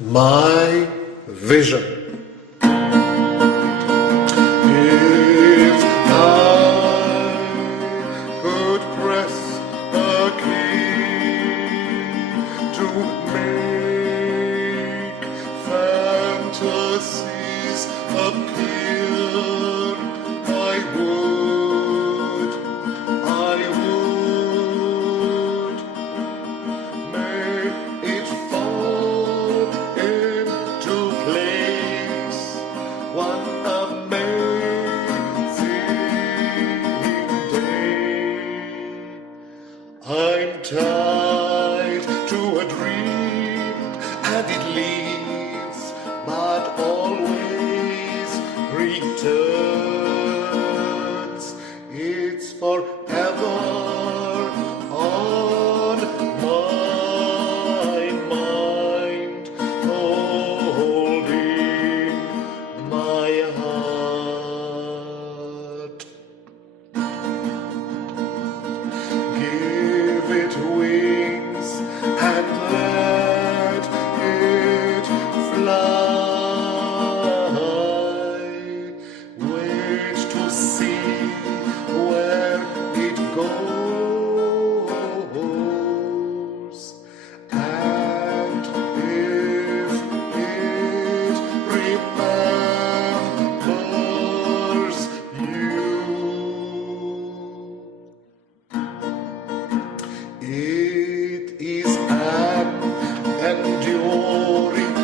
my vision. If I could press a key to make fantasies appear, I would may it fall into place one amazing day. I'm tied to a dream and it leaves but always returns. It's forever on my mind, holding my heart. Give it wings and let it fly. Wait to see where it goes, and if it remembers you, it is an enduring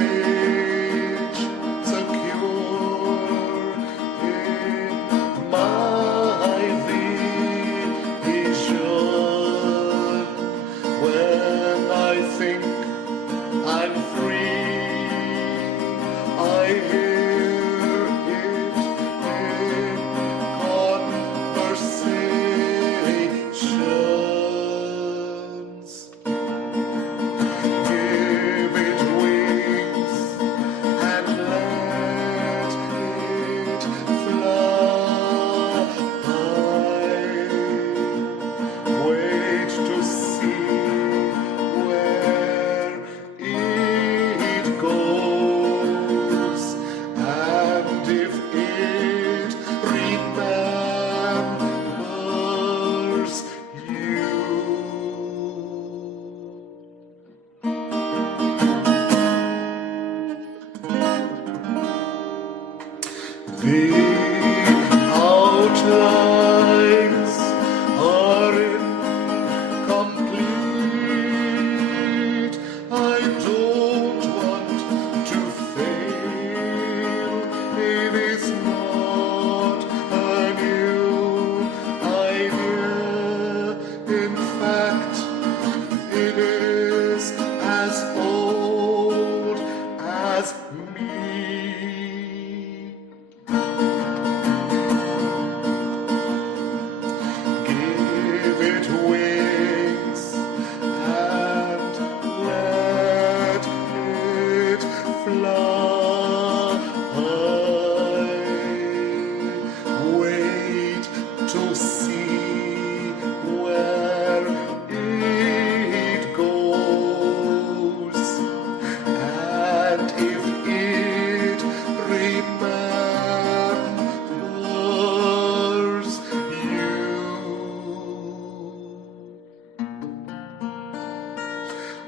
image, secure in my vision. When I think I'm free, I hear it in conversations. Give it wings and let it fly. Wait to see where it goes, and if it remembers you. The outlines are incomplete. I don't want to fail. It is not a new idea. In fact, it is as old as me. Give it wings and let it fly. Wait to see where it goes, and if it remembers you.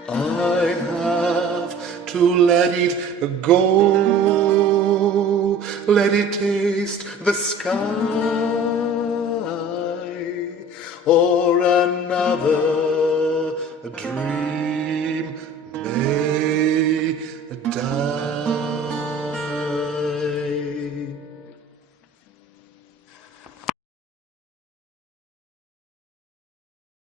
I have to let it go, let it taste the sky, or another dream may die.